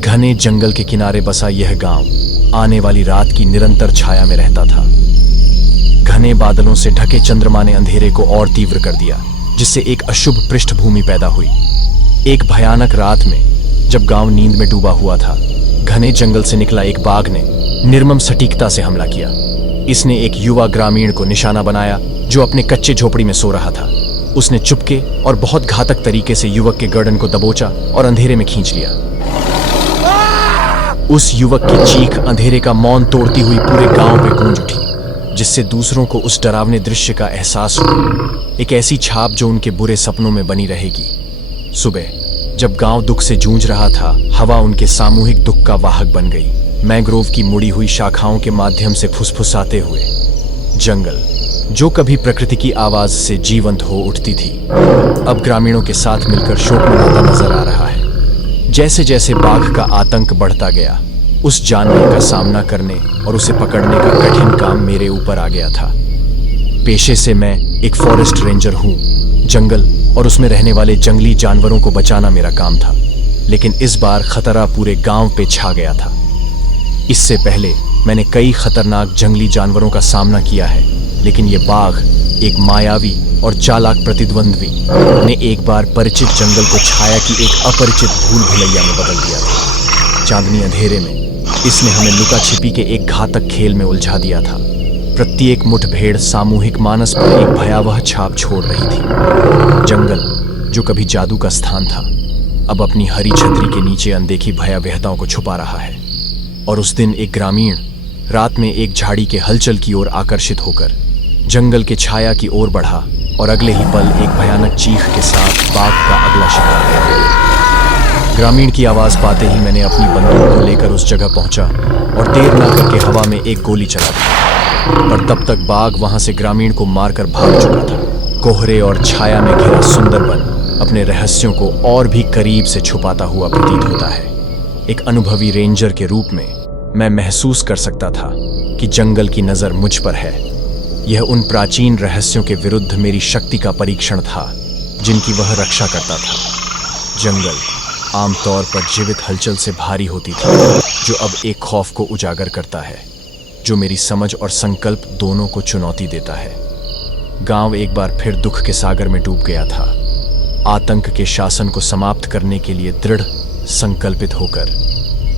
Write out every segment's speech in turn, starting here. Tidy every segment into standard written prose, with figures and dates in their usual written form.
घने जंगल के किनारे बसा यह गांव आने वाली रात की निरंतर छाया में रहता था। घने बादलों से ढके चंद्रमा ने अंधेरे को और तीव्र कर दिया, जिससे एक अशुभ पृष्ठभूमि पैदा हुई। एक भयानक रात में जब गांव नींद में डूबा हुआ था, घने जंगल से निकला एक बाघ ने निर्मम सटीकता से हमला किया। इसने एक युवा ग्रामीण को निशाना बनाया जो अपने कच्चे झोपड़ी में सो रहा था। उसने चुपके और बहुत घातक तरीके से युवक के गर्दन को दबोचा और अंधेरे में खींच लिया। उस युवक की चीख अंधेरे का मौन तोड़ती हुई पूरे गांव पे गूंज उठी, जिससे दूसरों को उस डरावने दृश्य का एहसास हुआ, एक ऐसी छाप जो उनके बुरे सपनों में बनी रहेगी। सुबह जब गांव दुख से जूझ रहा था, हवा उनके सामूहिक दुख का वाहक बन गई। मैंग्रोव की मुड़ी हुई शाखाओं के माध्यम से फुसफुसाते हुए जंगल, जो कभी प्रकृति की आवाज से जीवंत हो उठती थी, अब ग्रामीणों के साथ मिलकर शोक मनाता नजर आ रहा है। जैसे जैसे बाघ का आतंक बढ़ता गया, उस जानवर का सामना करने और उसे पकड़ने का कठिन काम मेरे ऊपर आ गया था। पेशे से मैं एक फॉरेस्ट रेंजर हूँ। जंगल और उसमें रहने वाले जंगली जानवरों को बचाना मेरा काम था, लेकिन इस बार खतरा पूरे गांव पे छा गया था। इससे पहले मैंने कई खतरनाक जंगली जानवरों का सामना किया है, लेकिन ये बाघ, एक मायावी और चालाक प्रतिद्वंद्वी, ने एक बार परिचित जंगल को छाया की एक अपरिचित भूल भुलैया में बदल दिया था। चांदनी अंधेरे में इसने हमें लुका छिपी के एक घातक खेल में उलझा दिया था। प्रत्येक मुठभेड़ सामूहिक मानस पर एक भयावह छाप छोड़ रही थी। जंगल, जो कभी जादू का स्थान था, अब अपनी हरी छतरी के नीचे अनदेखी भयावहताओं को छुपा रहा है। और उस दिन एक ग्रामीण रात में एक झाड़ी के हलचल की ओर आकर्षित होकर जंगल के छाया की ओर बढ़ा, और अगले ही पल एक भयानक चीख के साथ बाघ का अगला शिकार हुआ। ग्रामीण की आवाज पाते ही मैंने अपनी बंदूक को लेकर उस जगह पहुंचा और देर न करके हवा में एक गोली चला दी। पर तब तक बाघ वहां से ग्रामीण को मारकर भाग चुका था। कोहरे और छाया में घिरा सुंदरबन अपने रहस्यों को और भी करीब से छुपाता हुआ प्रतीत होता है। एक अनुभवी रेंजर के रूप में मैं महसूस कर सकता था कि जंगल की नजर मुझ पर है। यह उन प्राचीन रहस्यों के विरुद्ध मेरी शक्ति का परीक्षण था जिनकी वह रक्षा करता था। जंगल आमतौर पर जीवित हलचल से भारी होती थी, जो अब एक खौफ को उजागर करता है, जो मेरी समझ और संकल्प दोनों को चुनौती देता है। गांव एक बार फिर दुख के सागर में डूब गया था। आतंक के शासन को समाप्त करने के लिए दृढ़ संकल्पित होकर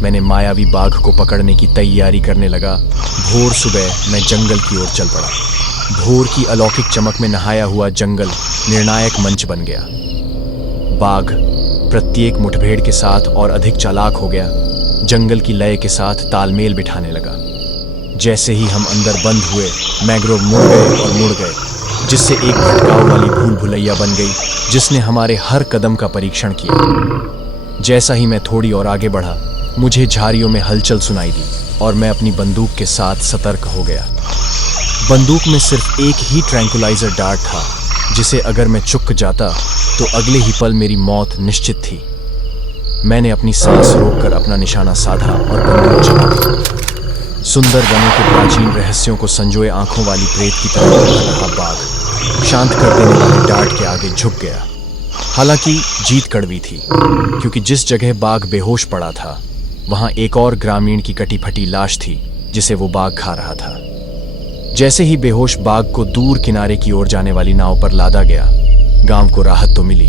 मैंने मायावी बाघ को पकड़ने की तैयारी करने लगा। भोर सुबह मैं जंगल की ओर चल पड़ा। भोर की अलौकिक चमक में नहाया हुआ जंगल निर्णायक मंच बन गया। बाघ प्रत्येक मुठभेड़ के साथ और अधिक चालाक हो गया, जंगल की लय के साथ तालमेल बिठाने लगा। जैसे ही हम अंदर बंद हुए, मैंग्रोव मुड़ गए और मुड़ गए, जिससे एक भटकाव वाली भूल भुलैया बन गई जिसने हमारे हर कदम का परीक्षण किया। जैसा ही मैं थोड़ी और आगे बढ़ा, मुझे झाड़ियों में हलचल सुनाई दी और मैं अपनी बंदूक के साथ सतर्क हो गया। बंदूक में सिर्फ एक ही ट्रैंकुलाइजर डार्ट था, जिसे अगर मैं चुक जाता तो अगले ही पल मेरी मौत निश्चित थी। मैंने अपनी सांस रोककर अपना निशाना साधा और बंदूक चला दी। सुंदर वनों के प्राचीन रहस्यों को संजोए आंखों वाली प्रेत की तरह उभर रहा बाघ शांत कर देने वाले डार्ट के आगे झुक गया। हालांकि जीत कड़वी थी, क्योंकि जिस जगह बाघ बेहोश पड़ा था, वहां एक और ग्रामीण की कटी फटी लाश थी जिसे वो बाघ खा रहा था। जैसे ही बेहोश बाघ को दूर किनारे की ओर जाने वाली नाव पर लादा गया, गांव को राहत तो मिली,